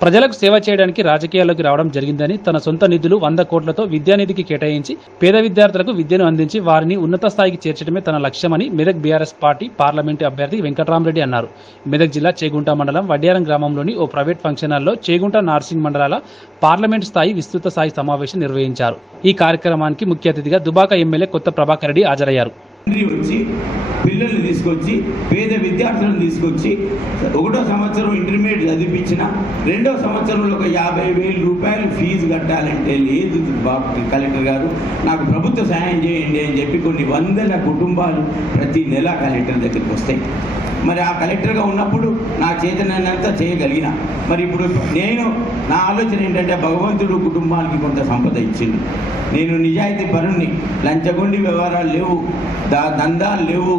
ప్రజలకు సేవ చేయడానికి రాజకీయాల్లోకి రావడం జరిగిందని తన సొంత నిధులు వంద కోట్లతో విద్యానిధికి కేటాయించి పేద విద్యార్థులకు విద్యను అందించి వారిని ఉన్నత స్థాయికి చేర్చడమే తన లక్ష్యమని మెదక్ బీఆర్ఎస్ పార్టీ పార్లమెంటు అభ్యర్థి వెంకటరామరెడ్డి అన్నారు. మెదక్ జిల్లా చేగుంట మండలం వడ్యారం గ్రామంలోని ఓ ప్రైవేట్ ఫంక్షన్ హాల్లో చేగుంట నార్సింగ్ మండలాల పార్లమెంటు స్థాయి విస్తృత స్థాయి సమావేశం నిర్వహించారు. ఈ కార్యక్రమానికి ముఖ్య అతిథిగా దుబాక ఎమ్మెల్యే కొత్త ప్రభాకర్ రెడ్డి హాజరయ్యారు. పిల్లల్ని తీసుకొచ్చి పేద విద్యార్థులను తీసుకొచ్చి ఒకటో సంవత్సరం ఇంటర్మీడియట్ చదివించిన రెండో సంవత్సరంలో ఒక యాభై వేల రూపాయలు ఫీజు కట్టాలంటే లేదు కలెక్టర్ గారు నాకు ప్రభుత్వ సహాయం చేయండి అని చెప్పి కొన్ని వందల కుటుంబాలు ప్రతి నెల కలెక్టర్ దగ్గరికి వస్తాయి. మరి ఆ కలెక్టర్గా ఉన్నప్పుడు నా చేతనంతా చేయగలిగిన. మరి ఇప్పుడు నేను నా ఆలోచన ఏంటంటే భగవంతుడు కుటుంబానికి కొంత సంపద ఇచ్చిండు. నేను నిజాయితీ పరుణ్ణి. లంచగొండి వ్యవహారాలు లేవు దా దందాలు లేవు.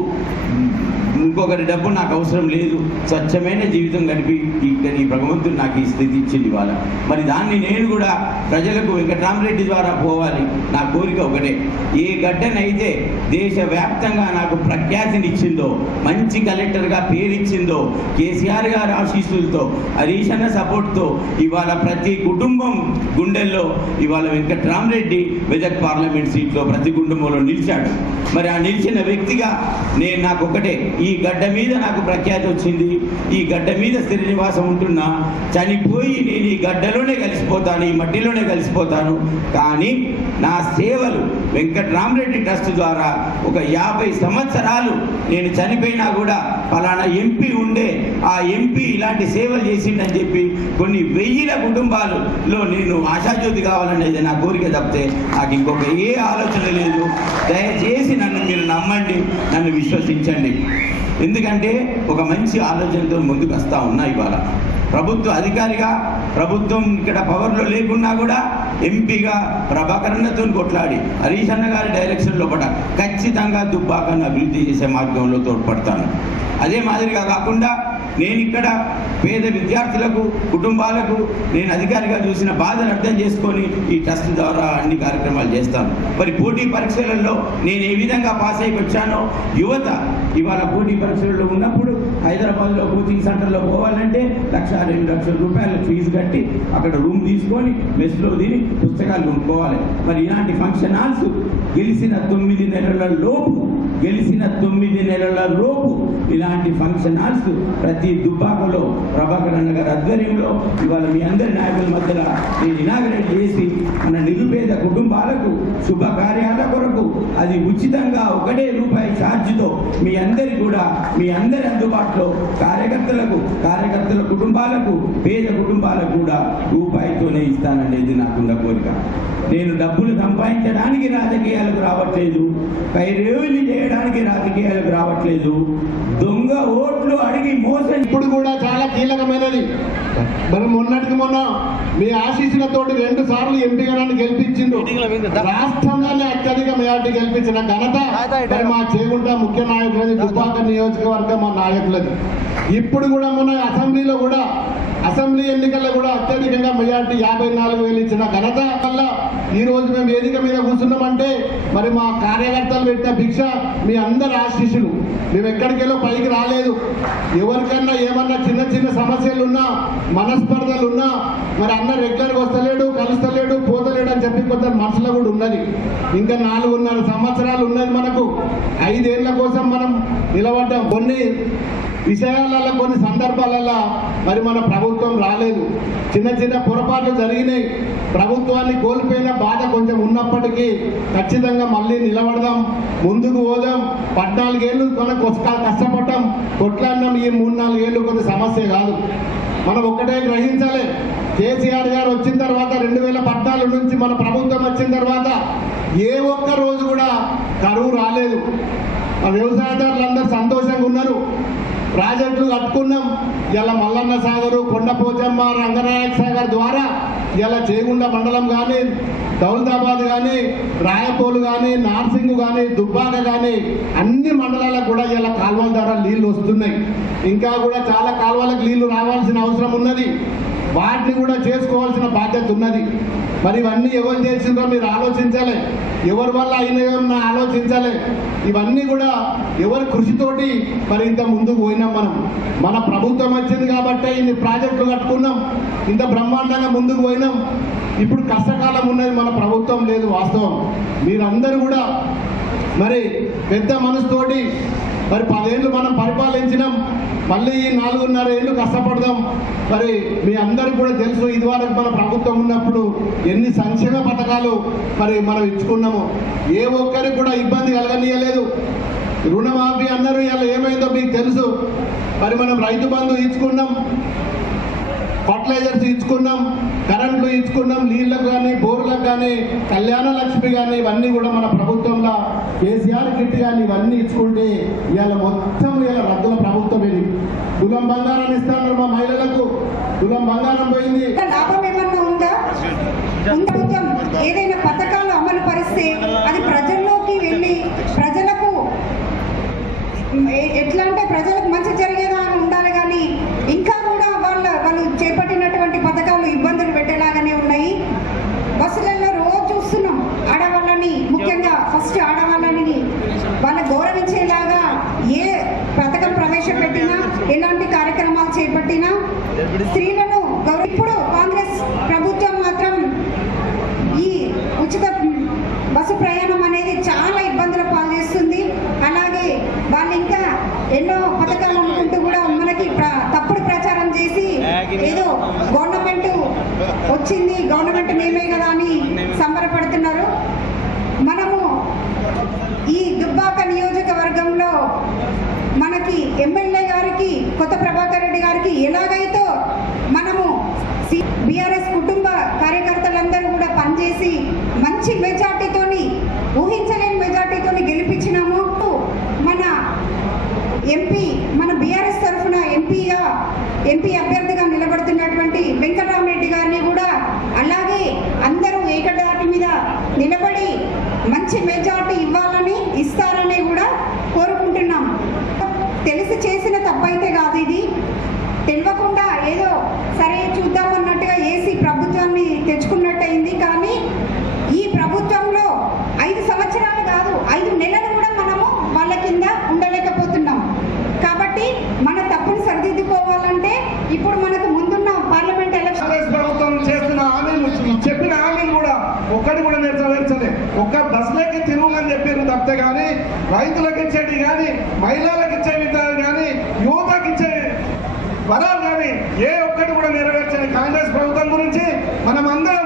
ఇంకొకరి డబ్బు నాకు అవసరం లేదు. స్వచ్ఛమైన జీవితం గడిపి ఈ- భగవంతుడు నాకు ఈ స్థితి ఇచ్చింది ఇవాళ. మరి దాన్ని నేను కూడా ప్రజలకు వెంకటరామరెడ్డి ద్వారా పోవాలి. నా కోరిక ఒకటే. ఏ గడ్డనైతే దేశవ్యాప్తంగా నాకు ప్రఖ్యాతినిచ్చిందో మంచి కలెక్టర్గా పేరిచ్చిందో కేసీఆర్ గారి ఆశీస్సులతో హరీష్ అన్న సపోర్ట్తో ఇవాళ ప్రతి కుటుంబం గుండెల్లో ఇవాళ వెంకటరామరెడ్డి మెదక్ పార్లమెంట్ సీట్లో ప్రతి కుటుంబంలో నిలిచాడు. మరి ఆ నిలిచిన వ్యక్తిగా నేను నాకు ఒకటే ఈ గడ్డ మీద నాకు ప్రఖ్యాతి వచ్చింది. ఈ గడ్డ మీద స్థిర నివాసం ఉంటున్నా. చనిపోయి నేను ఈ గడ్డలోనే కలిసిపోతాను ఈ మట్టిలోనే కలిసిపోతాను. కానీ నా సేవలు వెంకట్రామరెడ్డి ట్రస్ట్ ద్వారా ఒక యాభై సంవత్సరాలు నేను చనిపోయినా కూడా ఫలానా ఎంపీ ఉండే ఆ ఎంపీ ఇలాంటి సేవలు చేసిండని చెప్పి కొన్ని వెయ్యిల కుటుంబాలలో నేను ఆశాజ్యోతి కావాలనేది నా కోరిక తప్పితే నాకు ఇంకొక ఏ ఆలోచన లేదు. దయచేసి నన్ను మీరు నమ్మండి నన్ను విశ్వసించండి. ఎందుకంటే ఒక మంచి ఆలోచనతో ముందుకు వస్తూ ఉన్నా ఇవాళ. ప్రభుత్వ అధికారిగా ప్రభుత్వం ఇక్కడ పవర్లో లేకున్నా కూడా ఎంపీగా ప్రభాకరన్నతో కొట్లాడి హరీష్ అన్న గారి డైరెక్షన్ లోపల ఖచ్చితంగా దుబ్బాకను అభివృద్ధి చేసే మార్గంలో తోడ్పడతాను. అదే మాదిరిగా కాకుండా నేను ఇక్కడ పేద విద్యార్థులకు కుటుంబాలకు నేను అధికారిగా చూసిన బాధను అర్థం చేసుకొని ఈ ట్రస్ట్ ద్వారా అన్ని కార్యక్రమాలు చేస్తాను. మరి పోటీ పరీక్షలలో నేను ఏ విధంగా పాస్ అయి వచ్చానో యువత ఇవాళ పోటీ పరీక్షలలో ఉన్నప్పుడు హైదరాబాద్లో కోచింగ్ సెంటర్లో పోవాలంటే లక్ష రెండు లక్షల రూపాయలు ఫీజు కట్టి అక్కడ రూమ్ తీసుకొని మెస్లో తిని పుస్తకాలు కొనుక్కోవాలి. మరి ఇలాంటి ఫంక్షన్ హాల్స్ గెలిచిన తొమ్మిది నెలల లోపు గెలిచిన తొమ్మిది నెలల లోపు ఇలాంటి ఫంక్షన్ హాల్స్ ప్రతి దుబ్బాకలో ప్రభాకర్ అన్న గారి ఆధ్వర్యంలో ఇవాళ మీ అందరి నాయకుల మధ్యన నేను ఇనాగరేట్ చేసి మన నిరుపేద కుటుంబాలకు శుభకార్యాల కొరకు అది ఉచితంగా ఒకటే రూపాయి ఛార్జీతో మీ అందరి కూడా మీ అందరి అందుబాటులో కార్యకర్తలకు కార్యకర్తల కుటుంబాలకు పేద కుటుంబాలకు కూడా రూపాయితోనే ఇస్తాననేది నాకున్న కోరిక. నేను డబ్బులు సంపాదించడానికి రాజకీయాలకు రావట్లేదు పైరేవులు చేయడానికి రాజకీయాలకు రావట్లేదు దొంగ ఓట్లు అడిగి మోసం ఇప్పుడు కూడా చాలా కీలకమైనది. మనం మొన్నటికి మొన్న మీ ఆశీస్సులతోటి రెండు సార్లు ఎంపీగా నన్ను గెలిపించిండు రాష్ట్రంలోనే అత్యధిక మెజార్టీ గెలిపించిన ఘనత మా చేగుంట ముఖ్య నాయకులది దుబ్బాక నియోజకవర్గం మా నాయకులది. ఇప్పుడు కూడా మన అసెంబ్లీలో కూడా అసెంబ్లీ ఎన్నికల్లో కూడా అత్యధికంగా మెజార్టీ యాభై నాలుగు వేలు ఇచ్చిన ఘనత వల్ల ఈ రోజు మేము వేదిక మీద కూర్చున్నామంటే మరి మా కార్యకర్తలు పెట్టిన భిక్ష మీ అందరు ఆశీస్సులు. మేము ఎక్కడికెళ్ళో పైకి రాలేదు. ఎవరికన్నా ఏమన్నా చిన్న చిన్న సమస్యలు ఉన్నా మనస్పర్ధలు ఉన్నా మరి అన్న రెగ్యులర్గా వస్తలేడు కలుస్తలేడు పోతలేడు అని చెప్పి కొంత మనసులో కూడా ఉన్నది. ఇంకా నాలుగున్నర సంవత్సరాలు ఉన్నది మనకు. ఐదేళ్ళ కోసం మనం నిలబడ్డాం. కొన్ని విషయాలలో కొన్ని సందర్భాలలో మరి మన ప్రభుత్వం రాలేదు. చిన్న చిన్న పొరపాట్లు జరిగినాయి. ప్రభుత్వాన్ని కోల్పోయిన బాధ కొంచెం ఉన్నప్పటికీ ఖచ్చితంగా మళ్ళీ నిలబడదాం. ముందుకు పోదాం. పద్నాలుగేళ్ళు మనకు వస్తాలు కష్టపడటం కొట్లాడినాం. ఈ మూడు నాలుగేళ్ళు కొన్ని సమస్య కాదు. మనం ఒక్కటే గ్రహించాలి. కేసీఆర్ గారు వచ్చిన తర్వాత రెండు వేల పద్నాలుగు నుంచి మన ప్రభుత్వం వచ్చిన తర్వాత ఏ ఒక్క రోజు కూడా కరువు రాలేదు. ఆ వ్యవసాయదారులందరూ సంతోషంగా ఉన్నారు. ప్రాజెక్టులు కట్టుకున్నాం. ఇలా మల్లన్న సాగరు కొండపోచమ్మ రంగనాయక సాగర్ ద్వారా ఇలా చేగుండ మండలం కానీ దౌలతాబాద్ కానీ రాయపోలు కానీ నార్సింగ్ కానీ దుబ్బాక కానీ అన్ని మండలాలకు కూడా ఇలా కాలువల ద్వారా నీళ్ళు వస్తున్నాయి. ఇంకా కూడా చాలా కాలువలకు నీళ్ళు రావాల్సిన అవసరం ఉన్నది. వాటిని కూడా చేసుకోవాల్సిన బాధ్యత ఉన్నది. మరి ఇవన్నీ ఎవరు చేసిందో మీరు ఆలోచించాలి. ఎవరి వల్ల అయినాయో ఆలోచించాలి. ఇవన్నీ కూడా ఎవరి కృషితోటి మరి ఇంత ముందుకు పోయినాం మనం. మన ప్రభుత్వం వచ్చింది కాబట్టి ఇన్ని ప్రాజెక్టులు కట్టుకున్నాం. ఇంత బ్రహ్మాండంగా ముందుకు పోయినాం. ఇప్పుడు కష్టకాలం ఉన్నది మన ప్రభుత్వం లేదు వాస్తవం. మీరందరూ కూడా మరి పెద్ద మనసుతోటి మరి పదేళ్ళు మనం పరిపాలించినాం. మళ్ళీ ఈ నాలుగున్నర ఏళ్ళు కష్టపడదాం. మరి మీ అందరికి కూడా తెలుసు ఇదివరకు మన ప్రభుత్వం ఉన్నప్పుడు ఎన్ని సంక్షేమ పథకాలు మరి మనం ఇచ్చుకున్నాము. ఏ ఒక్కరికి కూడా ఇబ్బంది కలగనీయలేదు. రుణమాఫీ అన్నారు ఇలా ఏమైందో మీకు తెలుసు. మరి మనం రైతు బంధు ఇచ్చుకున్నాం. ఫర్టిలైజర్స్ ఇచ్చుకున్నాం. కరెంట్లు ఇచ్చుకున్నాం. నీళ్ళకు కానీ బోర్లకు కానీ కళ్యాణ లక్ష్మి కానీ ఇవన్నీ కూడా మన ప్రభుత్వంలో కేసీఆర్ కిట్ కానీ ఇవన్నీ ఇచ్చుకుంటే ఇవాళ మొత్తం ఇవాళ రద్దుల ప్రభుత్వం ఇది తులం బంగారం ఇస్తాను మా మహిళలకు. తులం బంగారం పోయింది. లాభం ఏమన్నా ఉందా? ఏదైనా పథకాలు అమలు పరిస్తే అది ప్రజల్లోకి వెళ్ళి ప్రజలకు ఎట్లా అంటే ప్రజలకు మంచి జరిగేలా ఉండాలి కానీ ఇంకా కూడా వాళ్ళ వాళ్ళు చేపట్టినటువంటి పథకాలు ఇబ్బందులు పెట్టేలాగానే ఉన్నాయి బస్సులలో రోజు చూస్తున్నాం ఆడవాళ్ళని ముఖ్యంగా ఫస్ట్ ఆడవాళ్ళని వాళ్ళ గౌరవించేలాగా ఏ పథకం ప్రవేశపెట్టినా ఎలాంటి కార్యక్రమాలు చేపట్టినా స్త్రీలను గౌరవ ఇప్పుడు కాంగ్రెస్ ప్రభుత్వం మాత్రం ఈ ఉచిత బస్సు ప్రయాణం అనేది చాలా ఇబ్బందుల పాలు చేస్తుంది అలాగే వాళ్ళు ఇంకా ఎన్నో పథకాలు అనుకుంటూ కూడా మనకి ప్ర- తప్పుడు ప్రచారం చేసి ఏదో గవర్నమెంట్ వచ్చింది గవర్నమెంట్ మేమే కదా అని సంబరపడుతున్నారు మనము ఈ దుబ్బాక నియోజకవర్గంలో గారికి ఎమ్మెల్యే గారికి కొత్త ప్రభాకర్ రెడ్డి గారికి ఎలాగైతే మనము బీఆర్ఎస్ కుటుంబ కార్యకర్తలందరూ కూడా పనిచేసి మంచి మెజార్టీతోని ఊహించలేని మెజార్టీతోని గెలిపించినాము మన ఎంపీ మన బీఆర్ఎస్ తరఫున ఎంపీగా ఎంపీ అభ్యర్థిగా నిలబడుతున్నటువంటి వెంకటరామరెడ్డి గారిని కూడా అలాగే అందరూ ఏకదాటి మీద నిలబడి మంచి మెజార్టీ తెలిసి చేసిన తప్పైతే కాదు ఇది. తెలియకుండా ఏదో సరే చూద్దాం అన్నట్టుగా ఏసీ ప్రభుత్వాన్ని తెచ్చుకున్నట్టయింది. కానీ ఈ ప్రభుత్వంలో ఐదు సంవత్సరాలు కాదు ఐదు నెలలు కూడా మనము వాళ్ళ కింద ఉండలేకపోతున్నాం కాబట్టి మన తప్పును సరిదిద్దుకోవాలంటే ఇప్పుడు మనకు ముందున్న పార్లమెంట్ ఎలక్షన్ కాంగ్రెస్ ప్రభుత్వం చేస్తున్న హామీలు చెప్పిన హామీలు కూడా ఒక్కటి కూడా నెరవేర్చలే ఒక్క బస్సులకి తిరుగుమని చెప్పారు కానీ రైతులకు ఇచ్చేది కానీ మహిళలకు ఇచ్చే విధాలు కానీ యువతకు ఇచ్చే వరాలు కానీ ఏ ఒక్కటి కూడా నెరవేర్చని కాంగ్రెస్ ప్రభుత్వం గురించి మనం అందరం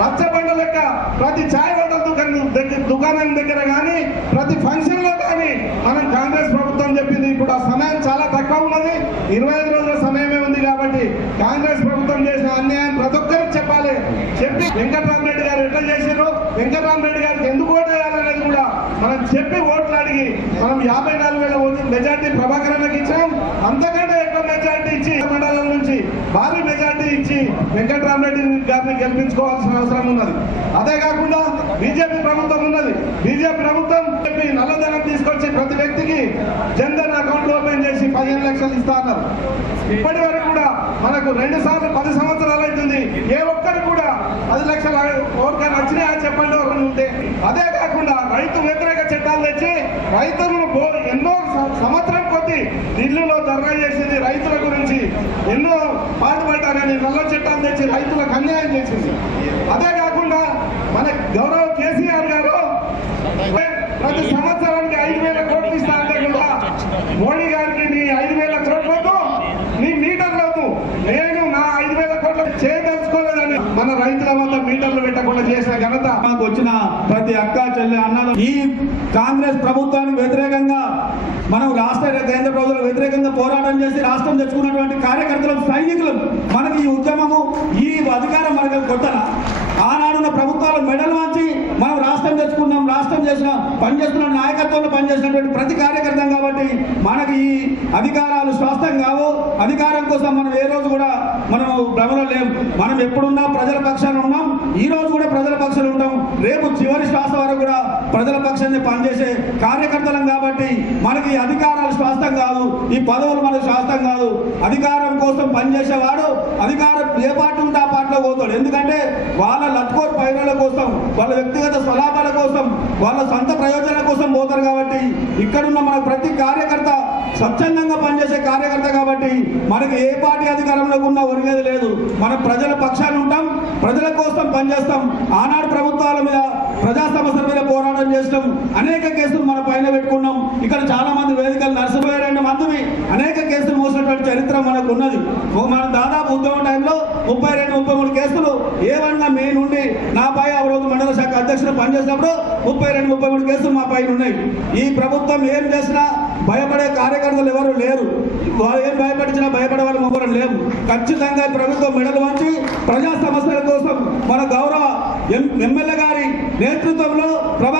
రచ్చబండ లెక్క ప్రతి ఛాయ్ హోటల్ దుకాణం దగ్గర దుకాణం దగ్గర కానీ ప్రతి ఫంక్షన్లో కానీ మనం కాంగ్రెస్ ప్రభుత్వం చెప్పింది. ఇప్పుడు ఆ సమయం చాలా తక్కువ ఉన్నది. ఇరవై ఐదు రోజుల సమయమే ఉంది కాబట్టి కాంగ్రెస్ ప్రభుత్వం చేసిన అన్యాయం ప్రతి ఒక్కరికి చెప్పాలి. చెప్పి వెంకటరామరెడ్డి గారు ఎట్లా చేశారు వెంకటరామరెడ్డి గారికి ఎందుకు ఓటు వేయాలనేది కూడా అని చెప్పి ఓట్లు అడిగి మనం యాభై నాలుగు వేల ఓట్లు మెజార్టీ ప్రభాకరన్నకి ఇచ్చాం. అంతకంటే ఎక్కువ మెజార్టీ ఇచ్చి మండలం నుంచి భారీ మెజార్టీ ఇచ్చి వెంకటరామరెడ్డి గారిని గెలిపించుకోవాల్సిన అవసరం ఉన్నది. అదే కాకుండా బీజేపీ ప్రభుత్వం ఉన్నది. బీజేపీ ప్రభుత్వం చెప్పి నల్లధనం తీసుకొచ్చి ప్రతి వ్యక్తికి జన్ధన్ అకౌంట్ ఓపెన్ చేసి పదిహేను లక్షలు ఇస్తా అన్నారు. ఇప్పటి వరకు కూడా మనకు రెండు సార్లు పది సంవత్సరాలు అవుతుంది. ఏ ఒక్కరు కూడా పది లక్షల ఓరికైనా వచ్చినాయా చెప్పండి ఒకరు ఉంటే. అదే కాకుండా రైతు వ్యతిరేక రైతులను బో- ఎన్నో సంవత్సరం కొద్ది ఢిల్లీలో ధర్నా చేసింది రైతుల గురించి. ఎన్నో పాటుపడ్డా నల్ల చట్టాలు తెచ్చి రైతులకు అన్యాయం చేసింది. అదే కాకుండా మన గౌరవ కేసీఆర్ గారు ప్రతి సంవత్సరానికి ఐదు వేల కోట్లు ఇస్తా అంటే కూడా మోడీ గారికి నీ ఐదు వేల కోట్లతో నీ మీటర్లకు నేను నా ఐదు వేల కోట్ల చేయదలుచుకోలేదని మన రైతుల వల్ల మీటర్లు చేసిన ఘనత మాకు వచ్చిన ప్రతి అక్క చెల్లె అన్నలు. ఈ కాంగ్రెస్ ప్రభుత్వానికి వ్యతిరేకంగా మనం రాష్ట్ర కేంద్ర ప్రభుత్వం వ్యతిరేకంగా పోరాటం చేసి రాష్ట్రం తెచ్చుకున్నటువంటి కార్యకర్తలు సైనికులు మనకి ఈ ఉద్యమము ఈ అధికారం మనకి కొత్తన ఆనాడున్న ప్రభుత్వాలు మెడల్ వాంచి మనం రాష్ట్రం తెచ్చుకున్నాం రాష్ట్రం చేసిన పనిచేస్తున్న నాయకత్వంలో పనిచేసినటువంటి ప్రతి కార్యకర్తం కాబట్టి మనకి ఈ అధికారాలు స్వాస్థం కావు. అధికారం కోసం మనం ఏ రోజు కూడా మనం భ్రమలో లేం. మనం ఎప్పుడున్నా ప్రజల పక్షాన ఉన్నాం. ఈ రోజు కూడా ప్రజల పక్షాలు ఉంటాం. రేపు చివరి శ్వాస వరకు కూడా ప్రజల పక్షాన్ని పనిచేసే కార్యకర్తలం కాబట్టి మనకి అధికారాలు స్వాస్థం కాదు ఈ పదవులు మనకు స్వాస్థం కాదు అధికారం కోసం పనిచేసేవాడు అధికారం ఏ పార్టీ ఉంటే ఆ పార్టీలో పోతాడు. ఎందుకంటే వాళ్ళ లత్కోర్ పైరుల కోసం వాళ్ళ వ్యక్తిగత ప్రయోజనాల కోసం వాళ్ళ సొంత ప్రయోజనాల కోసం పోతారు కాబట్టి ఇక్కడున్న మన ప్రతి కార్యకర్త స్వచ్ఛందంగా పనిచేసే కార్యకర్త కాబట్టి మనకి ఏ పార్టీ అధికారంలో ఉన్నా ఒరిగేది లేదు. మనం ప్రజల పక్షాన ఉంటాం ప్రజల కోసం పనిచేస్తాం. ఆనాడు ప్రభుత్వాల మీద ప్రజా సమస్యల మీద పోరాటం చేస్తాం అనేక కేసులు మన పైన పెట్టుకున్నాం. ఇక్కడ చాలా మంది వేదికలు నరసిపోయి రెండు మందిని అనేక కేసులు మోసినటువంటి చరిత్ర మనకు ఉన్నది. ఓ దాదాపు ఉద్యమం టైంలో ముప్పై రెండు ముప్పై మూడు కేసులు ఏ మే నుండి నాపై ఆ అధ్యక్షుడు పనిచేసినప్పుడు ముప్పై రెండు ముప్పై మూడు కేసులు మా పైన ఉన్నాయి. ఈ ప్రభుత్వం ఏం చేసినా భయపడే కార్యకర్తలు ఎవరు లేరు. వాళ్ళు ఏం భయపడిచినా భయపడే వాళ్ళు మొగరం లేము ఖచ్చితంగా ప్రభుత్వం మెడలు వంచి ప్రజా సమస్యల కోసం మన గౌరవ ఎం- ఎమ్మెల్యే గారి నేతృత్వంలో ప్రభ